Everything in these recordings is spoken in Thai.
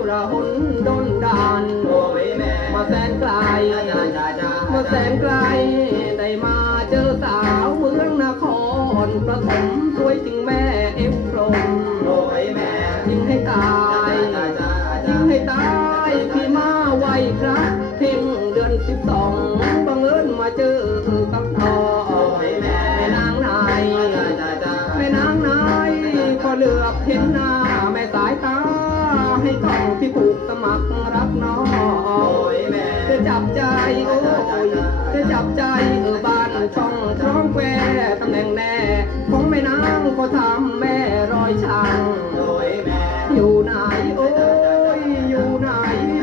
ยวระหนดนดานโอ้ยแม่มาแสนไกลจ้าจ้าจ้ามาแสนไกล ได้มาเจอสาวเมืองนครประถมสวยจริงแม่เอฟพรหมโอ้ยแม่ยิงให้ตายจ้าจ้ายิจ้างให้ตายพี่มาไหวครับเพ่งเดือนสิบสองบังเอิญมาเจอกับทอโอ้ยแม่แม่นางนายจ้าจ้าจ้าแม่นางนายพอเหลือบเห็นหน้าแม่สายตา ให้ต้องพี่ผูกสมัครรักน้องยจะจับใจโอ้ยจะจับใจเออบ้านช่องคล้องแควตำแหน่งแน่ของแม่นางก็ทำแม่รอยช่างอยู่ไหนโอ้ยอยู่ไหน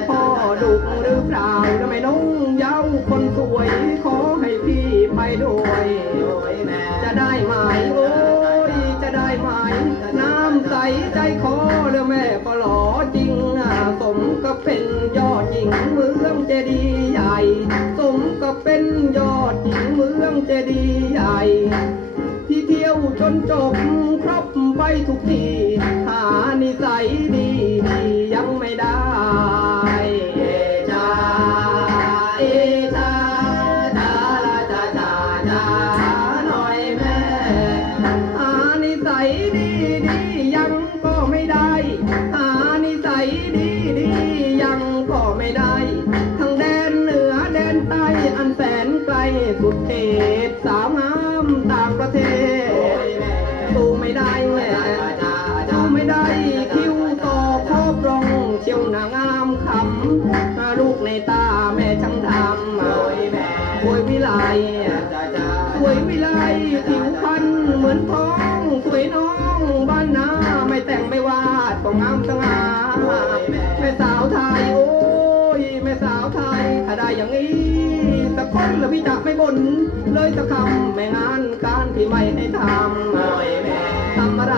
พ่อดุหรือเปล่าทำไมน้องเย้าคนสวยขอให้พี่ไปด้วยจะได้ไหมโอ้ยจะได้ไหมน้ำใสใจคอแล้วแม่ก็ กับเป็นยอดหญิงเมืองเจดีย์ใหญ่ สมกับเป็นยอดหญิงเมืองเจดีย์ใหญ่ ที่เที่ยวจนจบครบไปทุกทีหานิสัยดียังไม่ได้เอชาเอชาจาลาจาจาจาหน่อยแม่หานิสัยดีดียังก็ไม่ได้หานิสัยดี สุดเขตสาวงามต่างประเทศยแม่สู้ไม่ได้แหจ้าละจ้าจ้าสู้ไม่ได้คิ้วต่อครอบรองเชียวนางามคำลูกในตาแม่ช่างทำโอ้ยแม่สวยวิไลสวยวิไลผิวพรรณเหมือนทองสวยน้องบ้านนาไม่แต่งไม่วาดก็งามสง่าแม่สาวไทยโอ้ยแม่สาวไทยถ้าได้อย่างนี้ สักคนแล้วพี่จะไม่บ่นเลยสักคำไม่งานการที่ไม่ให้ทำทำอะไร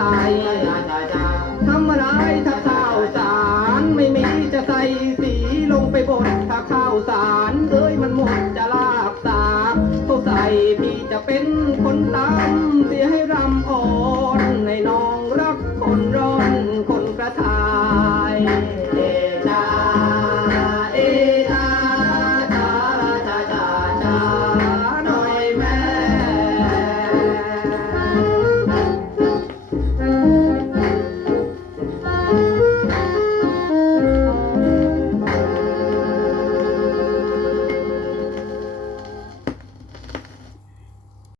จ้าจ้าจ้าทำอะไรถ้าข้าวสารไม่มีจะใส่สีลงไปบดถ้าข้าวสารเอ้ยมันหมด